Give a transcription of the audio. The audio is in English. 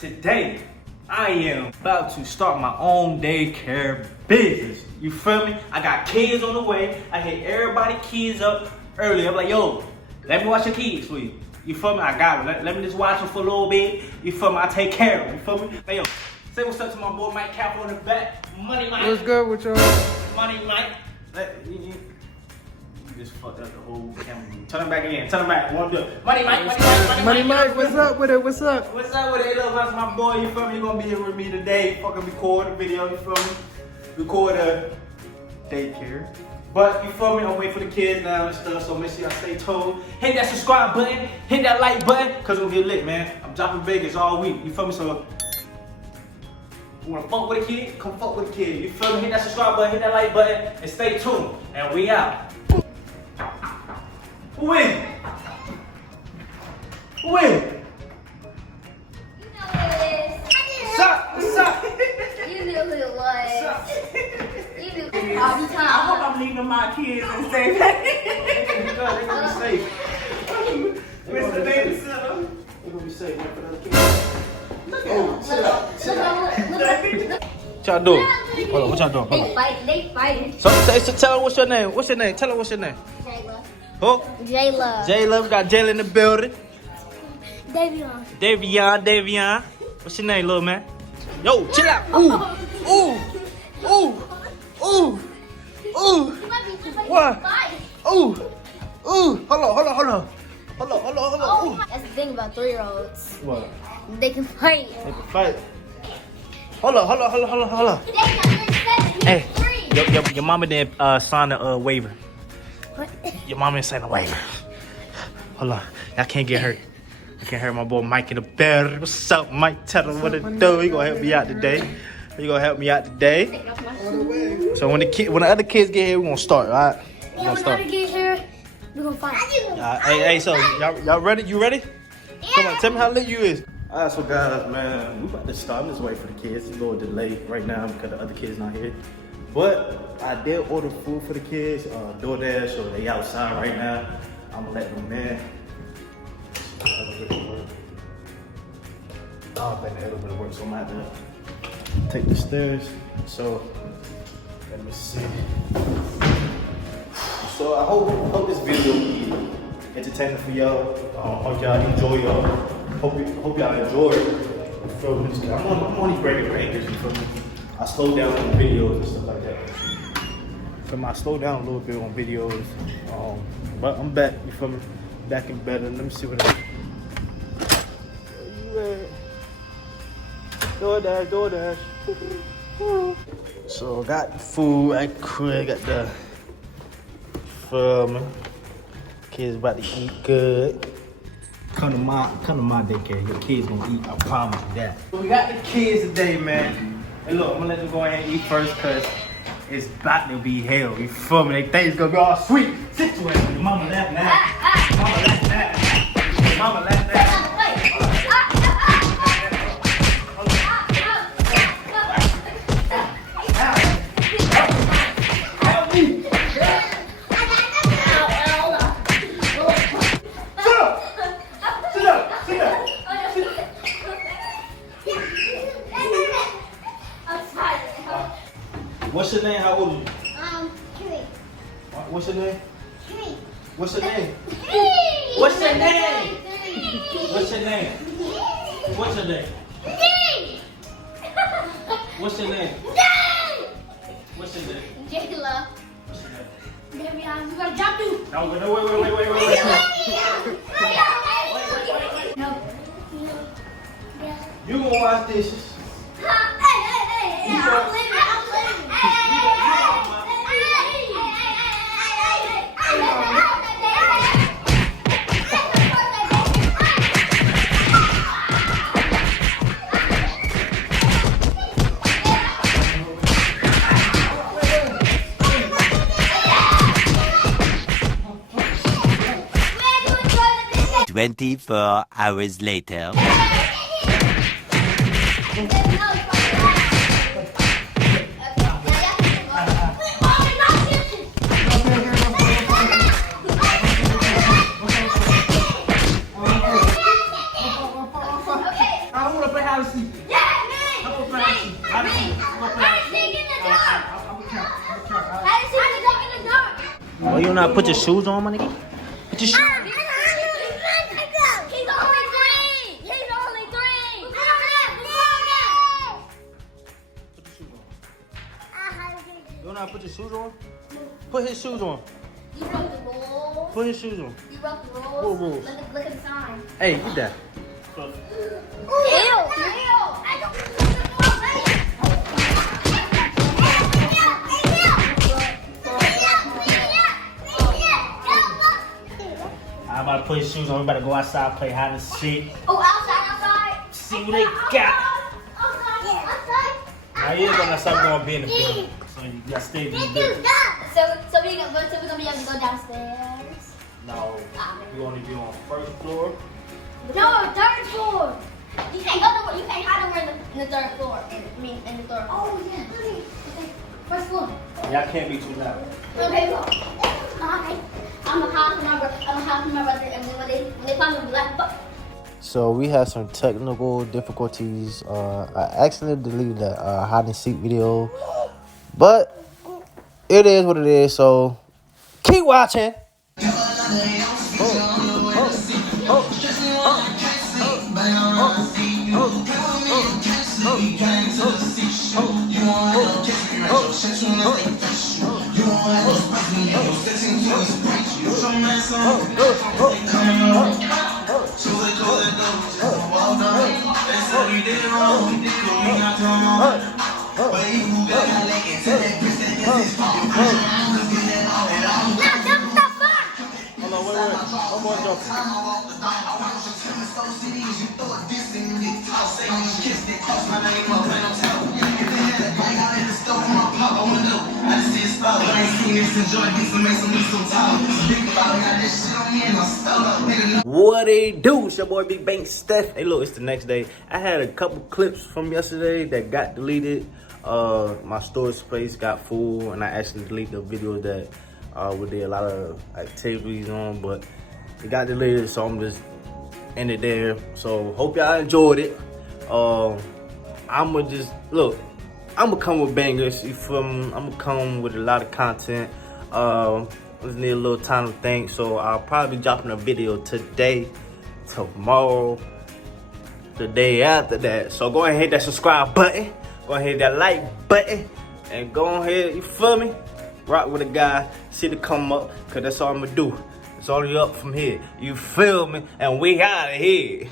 Today, I am about to start my own daycare business. You feel me? I got kids on the way. I hit everybody kids up early. I'm like, yo, let me watch your kids for you. You feel me? I got it. Let me just watch them for a little bit. You feel me? I take care of them. You feel me? Hey, yo, say what's up to my boy Mike Cap on the back. Money Mike. What's good with y'all? Money Mike. You just fucked up the whole camera. Turn it back again. Turn it back. One do it. Money Mike. Money Mike, what's up with it? What's up? What's up with it? Look, that's my boy. You feel me? You gonna be here with me today. Fucking record a video. You feel me? Record a daycare. But you feel me? I'm waiting for the kids now and stuff. So make sure y'all stay tuned. Hit that subscribe button. Hit that like button. Cause we'll get lit, man. I'm dropping Vegas all week. You feel me? So you wanna fuck with a kid? Come fuck with a kid. You feel me? Hit that subscribe button. Hit that like button. And stay tuned. And we out. Who win? Who win? You know who it is. What's up? What's up? You knew who it was. What's up? You knew. I hope I'm leaving my kids and safe. They're gonna be safe. Mr. Babysitter. They're gonna be safe, man, for the other kids. Oh, chill out. Chill out. What y'all doing? Hold on, what y'all doing? Hold on. They fighting. So tell her what's your name. What's your name? Tell her what's your name. Jayla. Who? Jayla. J-Love. Got Jayla in the building. Davion. Davion. What's your name, little man? Yo, chill out. Ooh. What? Ooh. Hold on. Ooh. That's the thing about 3-year-olds. What? They can fight. They can fight. Hold on. Hey, your mama didn't sign a waiver. What? Your mama didn't sign a waiver. Hold on. I can't get hurt. I can't hurt my boy Mike in the bed. What's up, Mike? Tell him what to do. He gonna help me out today. So when the other kids get here, we gonna start, all right? We gonna start. Get here, we're gonna fight. Hey, so y'all ready? You ready? Come on, tell me how lit you is. All right, so guys, man, we about to start. I'm just waiting for the kids. It's a little delayed right now because the other kids not here. But I did order food for the kids, DoorDash, so they outside right now. I'm gonna let them in. I don't think the elevator works, so I'm gonna have to take the stairs. So let me see. So I hope this video be entertaining for y'all. Hope y'all enjoy y'all. Hope y'all enjoy it. I'm only breaking records, you feel me? I slowed down on videos and stuff like that. So I slowed down a little bit on videos. But I'm back, you feel me? Back and better. Let me see what I DoorDash. So I got the food, I got the kids about to eat good. Come to my daycare. Your kids gonna eat, I promise you that. So we got the kids today, man. And look, I'm gonna let them go ahead and eat first cause it's about to be hell. You feel me? They think it's gonna be all sweet. Situation. Your mama laughing at. Mama laughing at. Mama laughing at. What's your name? How old are you? 3. What's your name? 3. What's your name? 3. What's your name? What's your name? What's your name? 3. What's your name? What's your name? Jayla. What's your name? Davion, you gotta jump through. No, wait. No. You gonna wash dishes. Hey, I'm leaving. "24 hours later." I don't want to play house. don't know how to put your shoes on, my nigga? Put your shoes on. He's only three. He's only three. Put your shoes on. You don't know how to put your shoes on? Put his shoes on. You broke the rules. Put his shoes on. You broke the rules. What rules? Look at the sign. Hey, get that. Ew. I don't I'm about to put his shoes on. We better go outside, play hide and seek. Oh, outside. See what they got. Now you ain't gonna stop going be in the building. So you gotta stay in the building. So we're gonna be able to go downstairs. No, you only be on first floor. No, third floor. You can't go nowhere. You can't hide nowhere in the third floor. In the third. Oh yeah. Okay. First floor. Y'all can't be too loud. Okay, go. Okay. I'm a half my brother, and then when they find the black book. So we had some technical difficulties. I accidentally deleted that hide and seek video, but it is what it is. So keep watching. What it do? It's your boy Big Bank Steph. Hey look, it's the next day. I had a couple clips from yesterday that got deleted. My storage space got full and I actually deleted the video that we did a lot of activities on, but it got deleted, so I'm just ended there. So hope y'all enjoyed it. I'ma just look, I'ma come with bangers, you feel me? I'ma come with a lot of content. Just need a little time to think, so I'll probably be dropping a video today, tomorrow, the day after that. So go ahead and hit that subscribe button, go ahead and hit that like button, and go ahead, you feel me? Rock with a guy, see the come up, cause that's all I'ma do. It's only up from here, you feel me? And we out of here.